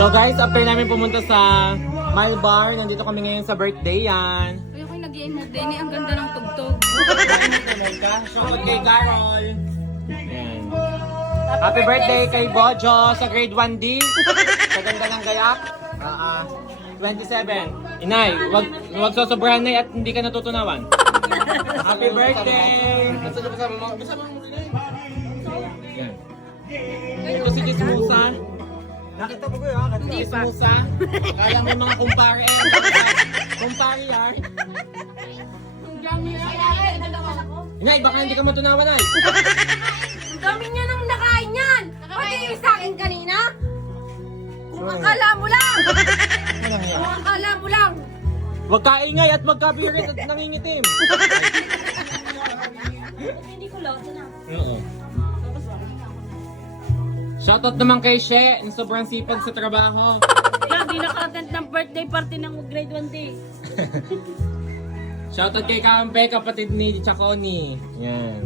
So guys, after namin pumunta sa Malbar, nandito kami ngayon sa birthday yan. Ay, ako'y nag-i-emote din. Ang ganda ng tugtog. Shoutout kay Carol. Yan. Happy birthday kay Bojo sa grade 1D. Sa ganda ng gayak. 27. Inay, wag sosobrahan na at hindi ka natutunawan. Happy birthday! Yan. Ito si Chismusa. Nakita mo ko yun, Hindi pa. Chismusa. Kaya may mga kumpare. Kumpare yan. Inay, baka hindi ka matunawan ay. Ang dami niya nang nakain yan! Pati yung sa akin kanina? Kung akala mo lang! Kung akala mo lang! Huwag kaingay at magkabirit at nangingitim. Hindi ko loto na. Oo. Shoutout naman kay She, na sobrang sipag sa trabaho. Kaya di naka-attend ng birthday party ng grade 1 day. Shoutout kay Kampe, kapatid ni Chaconi. Yan.